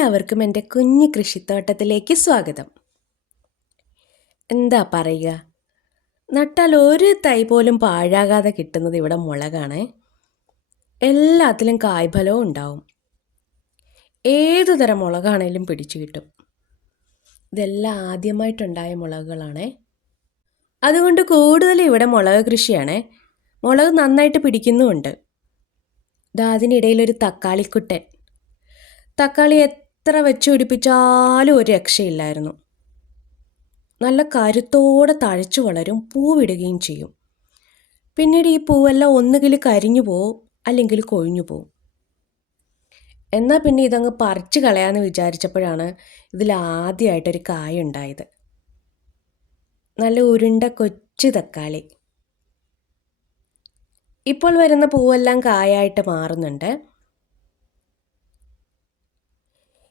എല്ലാവർക്കും എന്റെ കുഞ്ഞു കൃഷിത്തോട്ടത്തിലേക്ക് സ്വാഗതം. എന്താ പറയുക? നട്ടാൽ ഒരു തൈ പോലും പാഴാകാതെ കിട്ടുന്നത് ഇവിടെ മുളകാണ്. എല്ലാത്തിലും കായ്ഫലവും ഉണ്ടാവും. ഏതു തരം മുളകാണേലും പിടിച്ചു കിട്ടും. ഇതെല്ലാം ആദ്യമായിട്ടുണ്ടായ മുളകുകളാണ്. അതുകൊണ്ട് കൂടുതൽ ഇവിടെ മുളക് കൃഷിയാണ്. മുളക് നന്നായിട്ട് പിടിക്കുന്നുമുണ്ട്. ഇതാ അതിനിടയിലൊരു തക്കാളിക്കുട്ടൻ. തക്കാളി എത്ര വെച്ച് പിടിപ്പിച്ചാലും ഒരു രക്ഷയില്ലായിരുന്നു. നല്ല കരുത്തോടെ തഴച്ചു വളരും പൂവിടുകയും ചെയ്യും. പിന്നീട് ഈ പൂവെല്ലാം ഒന്നുകിൽ കരിഞ്ഞു പോവും അല്ലെങ്കിൽ കൊഴിഞ്ഞു പോവും. എന്നാൽ പിന്നെ ഇതങ്ങ് പറിച്ചു കളയാന്ന് വിചാരിച്ചപ്പോഴാണ് ഇതിൽ ആദ്യമായിട്ടൊരു കായ ഉണ്ടായത്. നല്ല ഉരുണ്ട കൊച്ചു തക്കാളി. ഇപ്പോൾ വരുന്ന പൂവെല്ലാം കായായിട്ട് മാറുന്നുണ്ട്.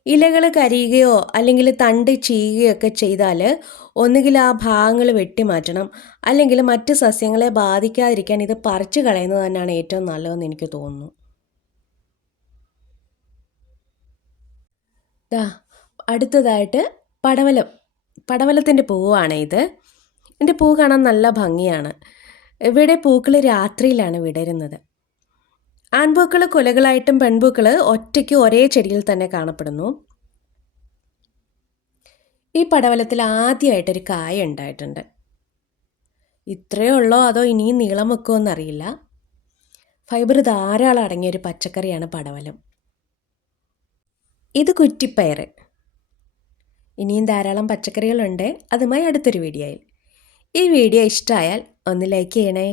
ഇലകൾ കരിയുകയോ അല്ലെങ്കിൽ തണ്ട് ചീയുകയോ ഒക്കെ ചെയ്താൽ ഒന്നുകിൽ ആ ഭാഗങ്ങൾ വെട്ടിമാറ്റണം അല്ലെങ്കിൽ മറ്റ് സസ്യങ്ങളെ ബാധിക്കാതിരിക്കാൻ ഇത് പറിച്ചു കളയുന്നത് തന്നെയാണ് ഏറ്റവും നല്ലതെന്ന് എനിക്ക് തോന്നുന്നു. ദാ അടുത്തതായിട്ട് പടവലം. പടവലത്തിന്റെ പൂവാണ് ഇത്. എന്റെ പൂ കാണാൻ നല്ല ഭംഗിയാണ്. ഇവിടെ പൂക്കൾ രാത്രിയിലാണ് വിടരുന്നത്. ആൺപൂക്കൾ കൊലകളായിട്ടും പെൺപൂക്കൾ ഒറ്റയ്ക്ക് ഒരേ ചെടിയിൽ തന്നെ കാണപ്പെടുന്നു. ഈ പടവലത്തിൽ ആദ്യമായിട്ടൊരു കായ ഉണ്ടായിട്ടുണ്ട്. ഇത്രയേ ഉള്ളോ അതോ ഇനിയും നീളം വെക്കുമോ എന്നറിയില്ല. ഫൈബർ ധാരാളം അടങ്ങിയ ഒരു പച്ചക്കറിയാണ് പടവലം. ഇത് കുറ്റിപ്പയർ ഇനിയും ധാരാളം പച്ചക്കറികളുണ്ട്. അതുമായി അടുത്തൊരു വീഡിയോയിൽ. ഈ വീഡിയോ ഇഷ്ടമായാൽ ഒന്ന് ലൈക്ക് ചെയ്യണേ.